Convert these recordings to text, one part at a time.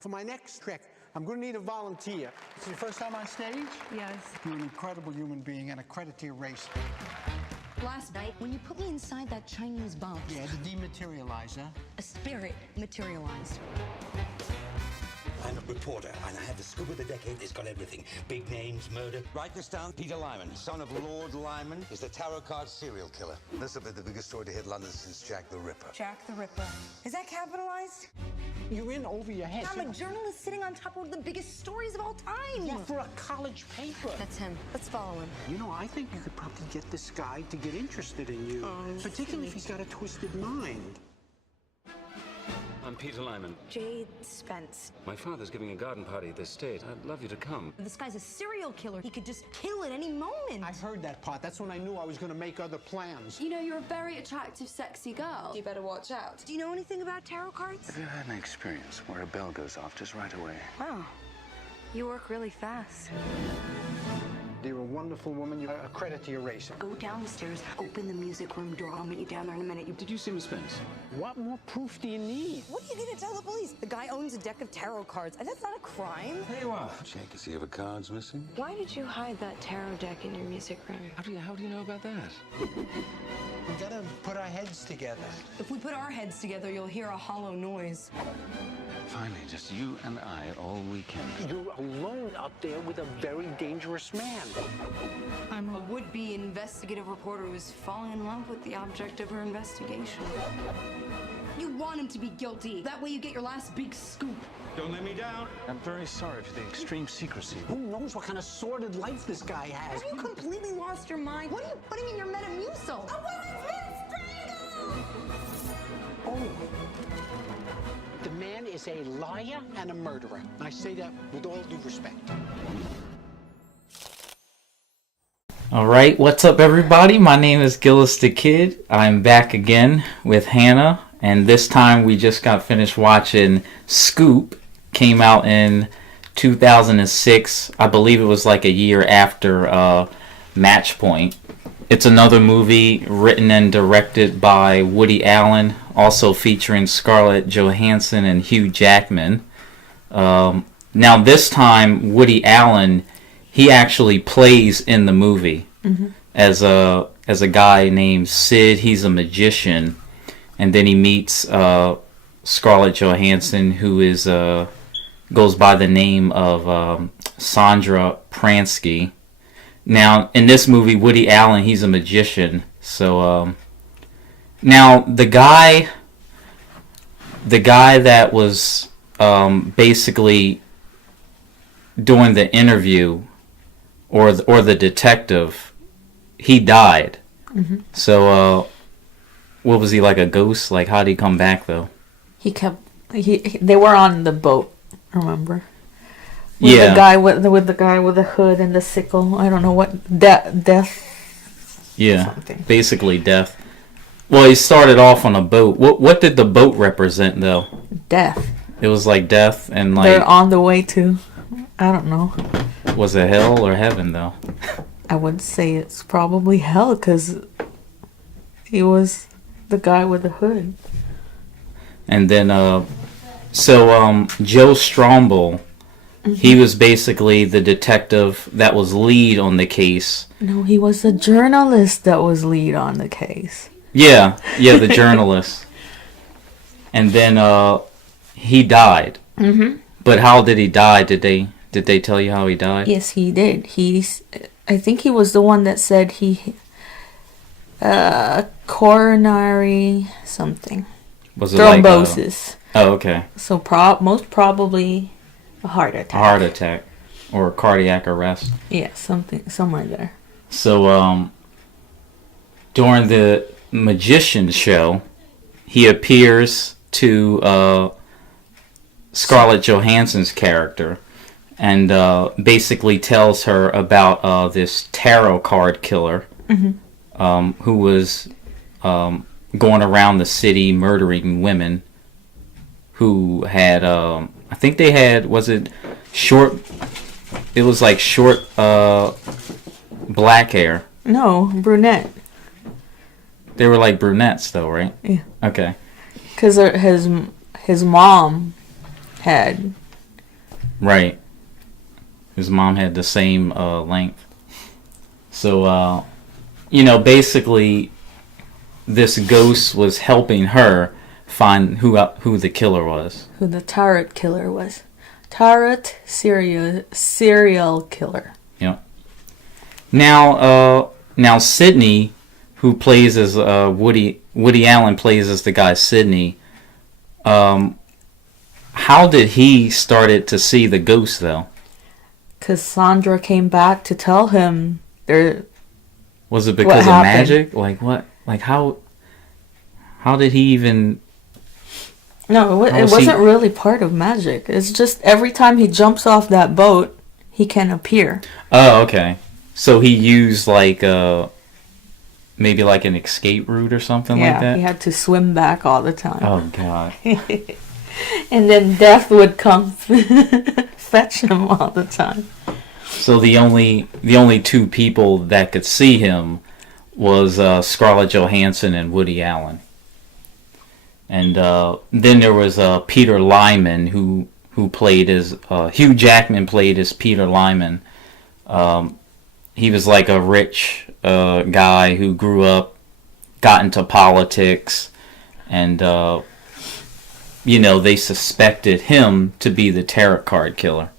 For my next trick, I'm going to need a volunteer. This is your first time on stage? Yes. You're an incredible human being and a credit to your race. Last night, when you put me inside that Chinese box, Yeah, the dematerializer. a spirit materialized. I'm a reporter, and I have the scoop of the decade. It's got everything. Big names, murder. Write this down. Peter Lyman, son of Lord Lyman, is the tarot card serial killer. This will be the biggest story to hit London since Jack the Ripper. Jack the Ripper. Is that capitalized? You're in over your head. I'm a journalist sitting on top of the biggest stories of all time. Yeah, for a college paper. That's him. Let's follow him. You know, I think you could probably get this guy to get interested in you. Particularly if he's got a twisted mind. I'm Peter Lyman. Jade Spence. My father's giving a garden party at the estate. I'd love you to come. This guy's a serial killer. He could just kill at any moment. I heard that part. That's when I knew I was going to make other plans. You know, you're a very attractive, sexy girl. You better watch out. Do you know anything about tarot cards? Have you had an experience where a bell goes off just right away? Wow. You work really fast. You're a wonderful woman. You're a credit to your race. Go down the stairs, open the music room door. I'll meet you down there in a minute. Did you see Miss Spence? What more proof do you need? What are you going to tell the police? The guy owns a deck of tarot cards, and that's not a crime. There you are. Jake, is he ever cards missing? Why did you hide that tarot deck in your music room? How do you know about that? We gotta put our heads together. If we put our heads together, you'll hear a hollow noise. Finally, just you and I all weekend. You're alone up there with a very dangerous man. I'm a would-be investigative reporter who's falling in love with the object of her investigation. You want him to be guilty. That way you get your last big scoop. Don't let me down. I'm very sorry for the extreme secrecy. Who knows what kind of sordid life this guy has? Have you completely lost your mind? What are you putting in your Metamucil? A woman's been strangled! Oh. The man is a liar and a murderer. I say that with all due respect. Alright, what's up everybody? My name is Gillis the Kid. I'm back again with Hannah, and this time we just got finished watching Scoop. Came out in 2006. I believe it was like a year after Match Point. It's another movie written and directed by Woody Allen, also featuring Scarlett Johansson and Hugh Jackman. Now this time Woody Allen, he actually plays in the movie as a guy named Sid. He's a magician, and then he meets Scarlett Johansson, who is goes by the name of Sondra Pransky. Now in this movie, Woody Allen, he's a magician. So now the guy that was basically doing the interview, or the detective, he died. So what was he, like a ghost? Like, how did he come back though? They were on the boat, remember? Yeah. The guy with the hood and the sickle. I don't know what death. Yeah. Something. Basically death. Well, he started off on a boat. What did the boat represent though? Death. It was like death, and like They're on the way to, I don't know. Was it hell or heaven though? I would say it's probably hell because he was the guy with the hood. And then Joe Strombel, he was basically the detective that was lead on the case. No, he was the journalist that was lead on the case. Yeah, the journalist. And then he died. But how did he die? Did they tell you how he died? Yes, he did. I think he was the one that said he coronary something. Was it thrombosis? Oh, okay. So most probably a heart attack. A heart attack or cardiac arrest. Yeah, somewhere there. So during the magician show, he appears to Scarlett Johansson's character, and basically tells her about this tarot card killer who was going around the city murdering women who had I think they had, was it short black hair. No, brunette. They were like brunettes though, right? Yeah. Okay. Because his mom had Right. His mom had the same length. So, basically, this ghost was helping her find who the killer was. Who the tarot killer was. Tarot serial killer. Yeah. Now Sidney, who plays as Woody Allen plays as the guy Sidney. How did he started to see the ghost though? Because Sondra came back to tell him there. Was it because of magic? Like what? Like how did he even? No, it wasn't really part of magic. It's just every time he jumps off that boat, he can appear. Oh, okay. So he used like maybe like an escape route or something like that? Yeah, he had to swim back all the time. Oh, God. And then death would come fetch him all the time. So the only two people that could see him was Scarlett Johansson and Woody Allen. And then there was Peter Lyman, who played as Hugh Jackman played as Peter Lyman. He was like a rich guy who grew up, got into politics, and they suspected him to be the tarot card killer.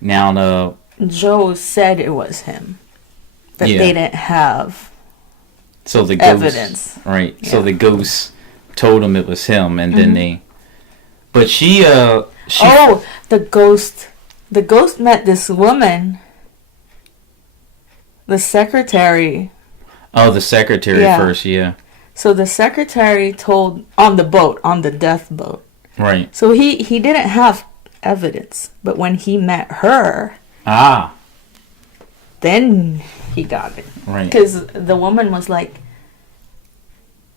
Now, Joe said it was him, but they didn't have the evidence. Ghost, right? Yeah. So the ghost told him it was him, and then they. But she. Oh, the ghost! The ghost met this woman. The secretary. Oh, the secretary first, yeah. So the secretary told on the death boat. Right. So he didn't have evidence, but when he met her, then he got it. Right. Because the woman was like,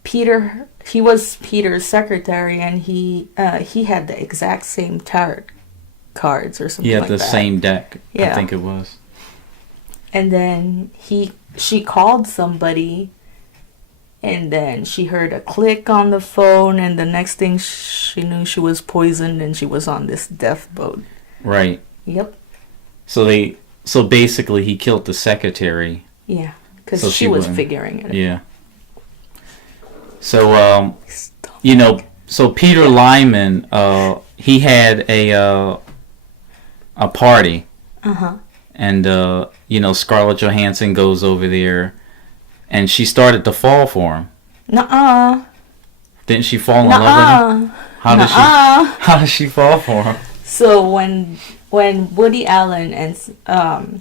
Peter. He was Peter's secretary, and he had the exact same tarot cards or something. He had like the that. same deck. Yeah. I think it was. And then she called somebody, and then she heard a click on the phone, and the next thing she knew, she was poisoned, and she was on this death boat. Right. Yep. So basically, he killed the secretary. Yeah, because she was figuring it out. Yeah. So so Peter Lyman, he had a party. And Scarlett Johansson goes over there, and she started to fall for him. Nuh-uh. Didn't she fall in love with him? How did she fall for him? So when Woody Allen and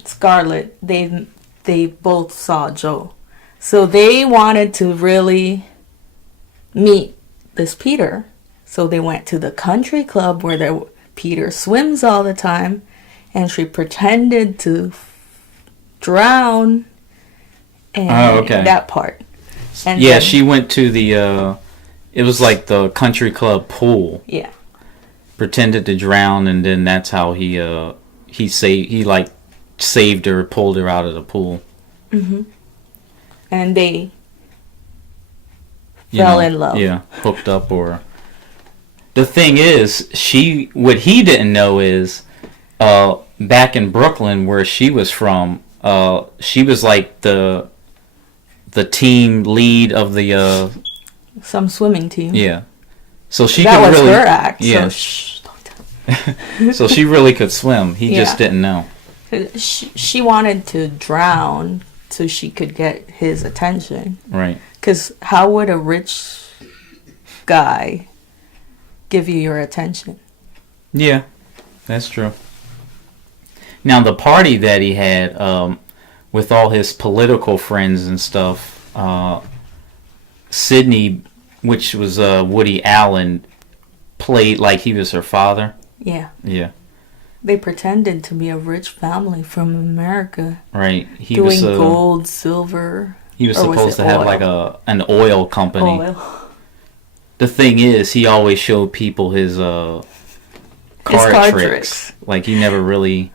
Scarlett, they both saw Joe, so they wanted to really meet this Peter. So they went to the country club where Peter swims all the time. And she pretended to drown, and that part. And then, she went to the. It was like the country club pool. Yeah. Pretended to drown, and then that's how he saved her, pulled her out of the pool. And they fell in love. Yeah, hooked up. Or the thing is, what he didn't know is. Back in Brooklyn, where she was from, she was like the team lead of the some swimming team. Yeah, so she that could was really, her act. Yeah, so she really could swim. He just didn't know. She wanted to drown so she could get his attention. Right. Because how would a rich guy give you your attention? Yeah, that's true. Now, the party that he had with all his political friends and stuff, Sidney, which was Woody Allen, played like he was her father. Yeah. Yeah. They pretended to be a rich family from America. Right. He doing was gold, silver. He was supposed to have like an oil company. Oil. The thing is, he always showed people his card tricks. Like he never really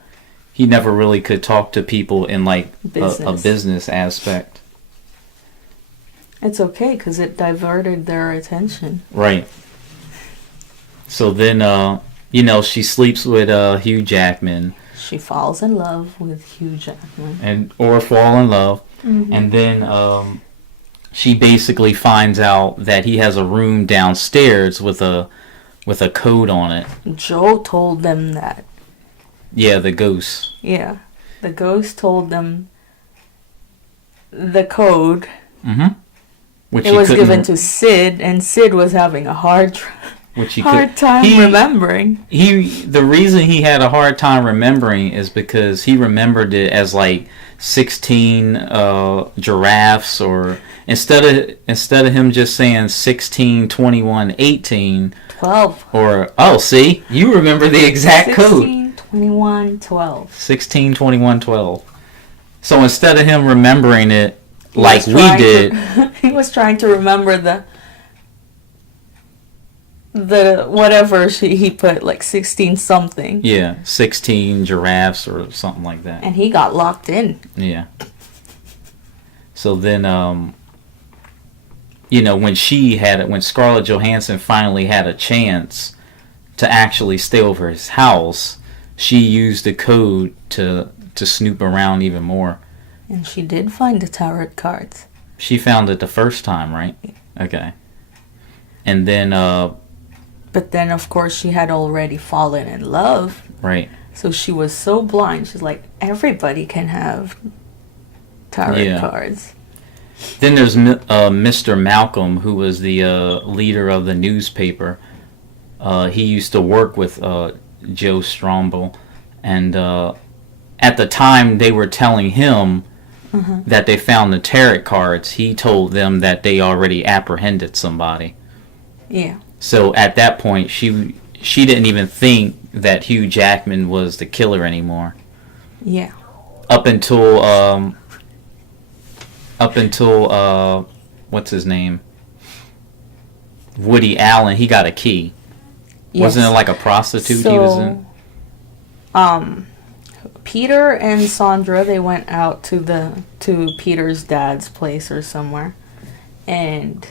could talk to people in like a business aspect. It's okay because it diverted their attention. Right. So then you know, she sleeps with Hugh Jackman. She falls in love with Hugh Jackman. Or fall in love. And then she basically finds out that he has a room downstairs with a code on it. Joe told them that. Yeah, the ghost. Yeah. The ghost told them the code. Which it was given to Sid, and Sid was having a hard time remembering. The reason he had a hard time remembering is because he remembered it as like 16 giraffes, or instead of him just saying 16, 21, 18, 12. Or see, you remember the exact code. 16, 21, 12. 16, 21, 12. So instead of him remembering it like we did, he was trying to remember the whatever he put, like 16 something. Yeah, 16 giraffes or something like that. And he got locked in. Yeah. So then, you know, when Scarlett Johansson finally had a chance to actually stay over his house, she used the code to snoop around even more. And she did find the tarot cards. She found it the first time, right? Okay. And then but then, of course, she had already fallen in love. Right. So she was so blind. She's like, everybody can have tarot cards. Then there's Mr. Malcolm, who was the leader of the newspaper. He used to work with Joe Strombel. And at the time they were telling him that they found the tarot cards, he told them that they already apprehended somebody. Yeah. So at that point, she didn't even think that Hugh Jackman was the killer anymore. Yeah. Up until what's his name? Woody Allen. He got a key. Yes. Wasn't it like a prostitute he was in? Peter and Sondra, they went out to Peter's dad's place or somewhere, and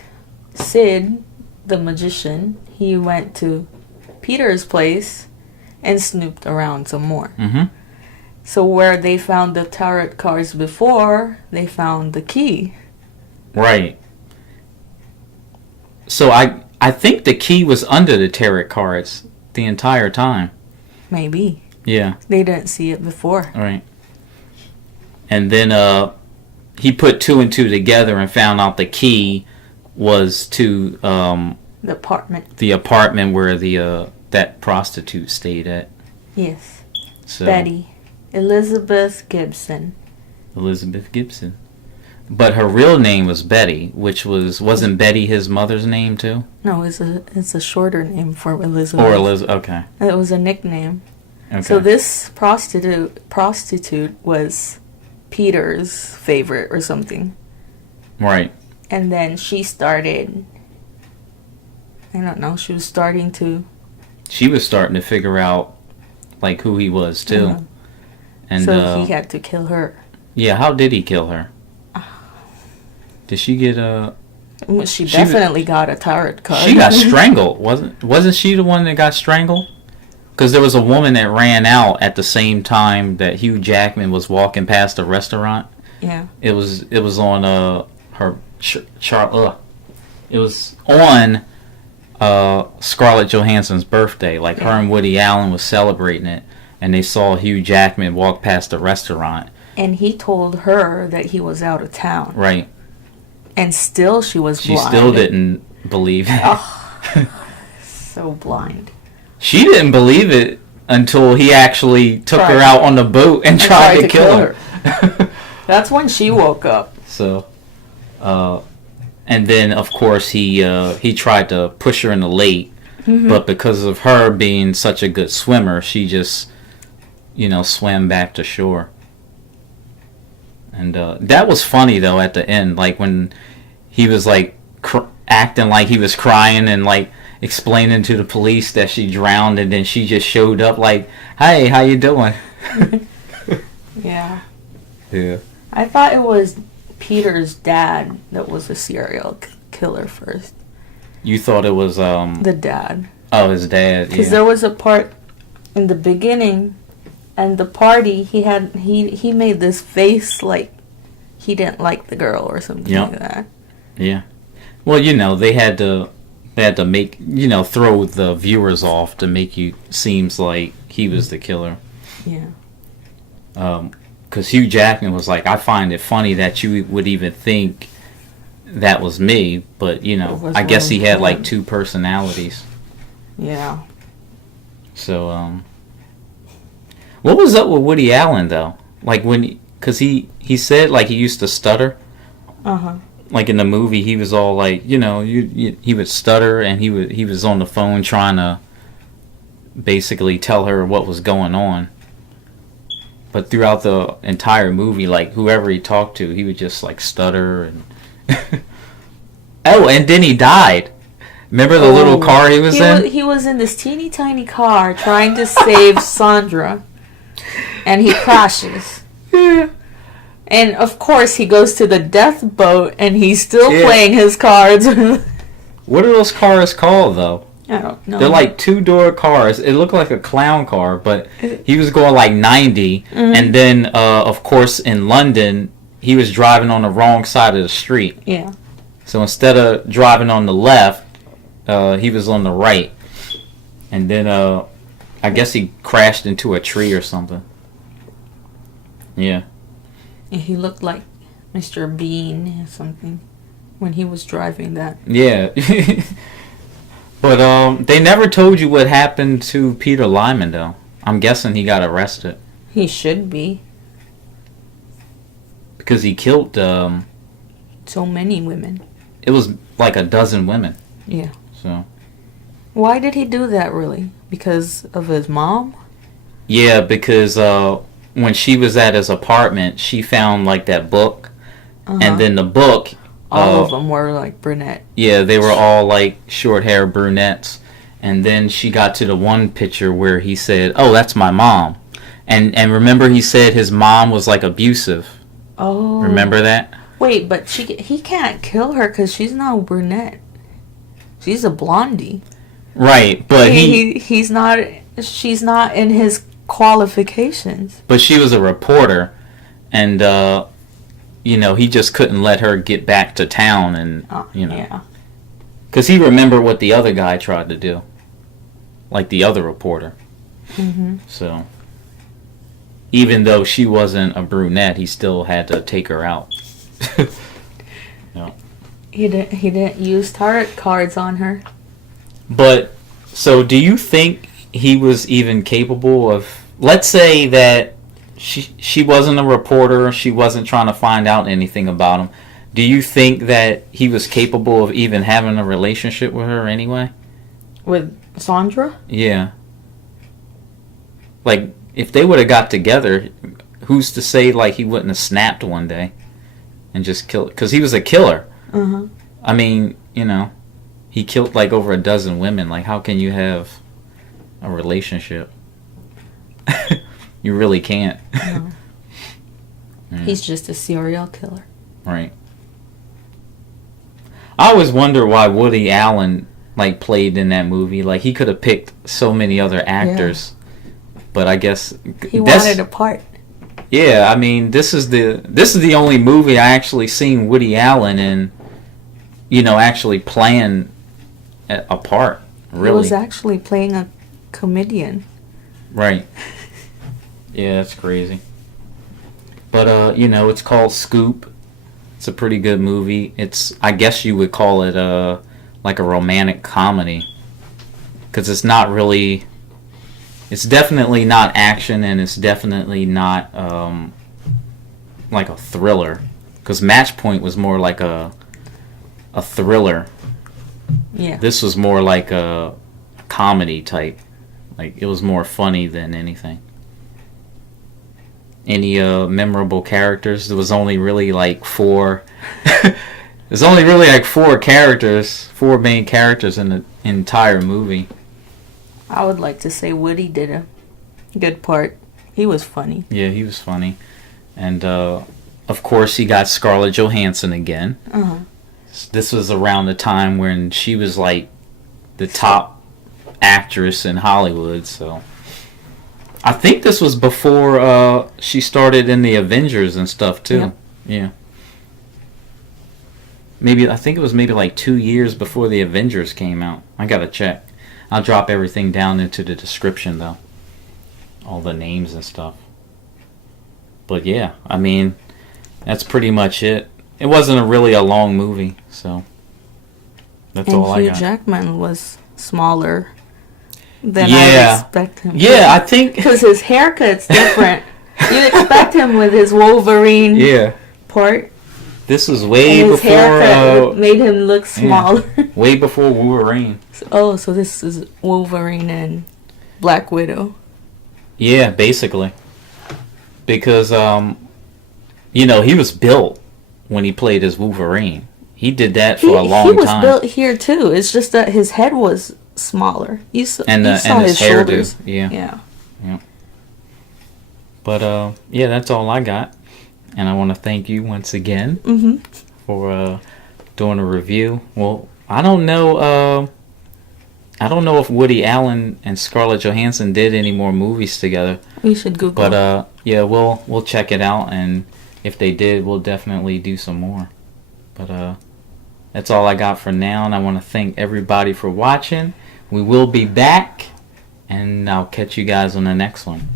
Sid, the magician, he went to Peter's place and snooped around some more. So where they found the tarot cards before, they found the key. Right. So I think the key was under the tarot cards the entire time. Maybe. Yeah. They didn't see it before. Right. And then he put two and two together and found out the key was to the apartment. The apartment where that prostitute stayed at. Yes. So, Betty. Elizabeth Gibson. But her real name was Betty, which wasn't Betty his mother's name too? No, it's a shorter name for Elizabeth. Or Elizabeth, okay. It was a nickname. Okay. So this prostitute was Peter's favorite or something. Right. And then she started, I don't know, she was starting to figure out like who he was too. And so he had to kill her. Yeah, how did he kill her? Did she get She definitely got a tarot card. She got strangled, wasn't she the one that got strangled? Because there was a woman that ran out at the same time that Hugh Jackman was walking past the restaurant. Yeah. It was on her it was on Scarlett Johansson's birthday. Like her and Woody Allen was celebrating it, and they saw Hugh Jackman walk past the restaurant. And he told her that he was out of town. Right. And still she was blind. She still didn't believe it. Oh, so blind. She didn't believe it until he actually took her out on the boat and tried to kill her. That's when she woke up. So, and then of course he tried to push her in the lake, but because of her being such a good swimmer, she just, swam back to shore. And that was funny though at the end, like when he was like acting like he was crying and like explaining to the police that she drowned, and then she just showed up like, "Hey, how you doing?" Yeah. Yeah. I thought it was Peter's dad that was a serial killer first. You thought it was the dad. Oh, his dad. Because Yeah. there was a part in the beginning, and the party he made this face like he didn't like the girl or something Yep. like that. Yeah. Well, they had to make, throw the viewers off to make you seems like he was the killer. Yeah. Because Hugh Jackman was like, I find it funny that you would even think that was me, but I guess he had like two personalities. Yeah. So, what was up with Woody Allen though? Like because he said like he used to stutter. Like in the movie, he was all like, he would stutter, and he was on the phone trying to basically tell her what was going on. But throughout the entire movie, like whoever he talked to, he would just like stutter and. Oh, and then he died. Remember the little car he was in? He was in this teeny tiny car trying to save Sondra, and he crashes. And of course, he goes to the death boat, and he's still playing his cards. What are those cars called, though? I don't know. They're like two-door cars. It looked like a clown car, but he was going like 90. And then, of course, in London, he was driving on the wrong side of the street. Yeah. So instead of driving on the left, he was on the right. And then, I guess he crashed into a tree or something. Yeah. He looked like Mr. Bean or something when he was driving that. Yeah. But they never told you what happened to Peter Lyman, though. I'm guessing he got arrested. He should be. Because he killed... so many women. It was like a dozen women. Yeah. So. Why did he do that, really? Because of his mom? Yeah, because when she was at his apartment, she found like that book. And then the book... All of them were like brunette. Yeah, they were all like short hair brunettes. And then she got to the one picture where he said, "Oh, that's my mom." And remember he said his mom was like abusive. Oh. Remember that? Wait, but he can't kill her because she's not a brunette. She's a blondie. Right, but he's not. She's not in his qualifications. But she was a reporter, and he just couldn't let her get back to town, and Yeah. because he remembered what the other guy tried to do, like the other reporter. So even though she wasn't a brunette, he still had to take her out. He didn't use tarot cards on her. But so do you think he was even capable of, let's say that she wasn't a reporter, she wasn't trying to find out anything about him, do you think that he was capable of even having a relationship with her anyway? With Sondra? Yeah. Like, if they would have got together, who's to say, like, he wouldn't have snapped one day and just killed... Because he was a killer. I mean, he killed, like, over a dozen women. Like, how can you have a relationship? You really can't. No. He's just a serial killer. Right. I always wonder why Woody Allen, like, played in that movie. Like, he could have picked so many other actors. Yeah. But I guess... He wanted a part. Yeah, I mean, this is the only movie I actually seen Woody Allen in, actually playing a part, really. He was actually playing a comedian. Right. Yeah, that's crazy. But, it's called Scoop. It's a pretty good movie. I guess you would call it like a romantic comedy. Because it's not really... It's definitely not action, and it's definitely not like a thriller. Because Match Point was more like a thriller. Yeah. This was more like a comedy type. Like, it was more funny than anything. Any memorable characters? There was only really like 4. There's only really like 4 main characters in the entire movie. I would like to say Woody did a good part. He was funny. Yeah, he was funny. And, of course, he got Scarlett Johansson again. This was around the time when she was, like, the top actress in Hollywood. So I think this was before she started in the Avengers and stuff too. Yep. Yeah. I think it was maybe like 2 years before the Avengers came out. I gotta check. I'll drop everything down into the description though. All the names and stuff. But yeah, I mean, that's pretty much it. It wasn't really a long movie, so that's all I got. And Hugh Jackman was smaller than I expect him. Yeah, I think because his haircut's different. You'd expect him with his Wolverine part. This was way and his before haircut made him look smaller. Way before Wolverine. So this is Wolverine and Black Widow. Yeah, basically. Because he was built when he played as Wolverine. He did that for a long time. He was built here too. It's just that his head was smaller. You saw his shoulders. Yeah. But that's all I got. And I want to thank you once again for doing a review. Well, I don't know if Woody Allen and Scarlett Johansson did any more movies together. We should Google. But we'll check it out, and if they did, we'll definitely do some more. But that's all I got for now, and I want to thank everybody for watching. We will be back, and I'll catch you guys on the next one.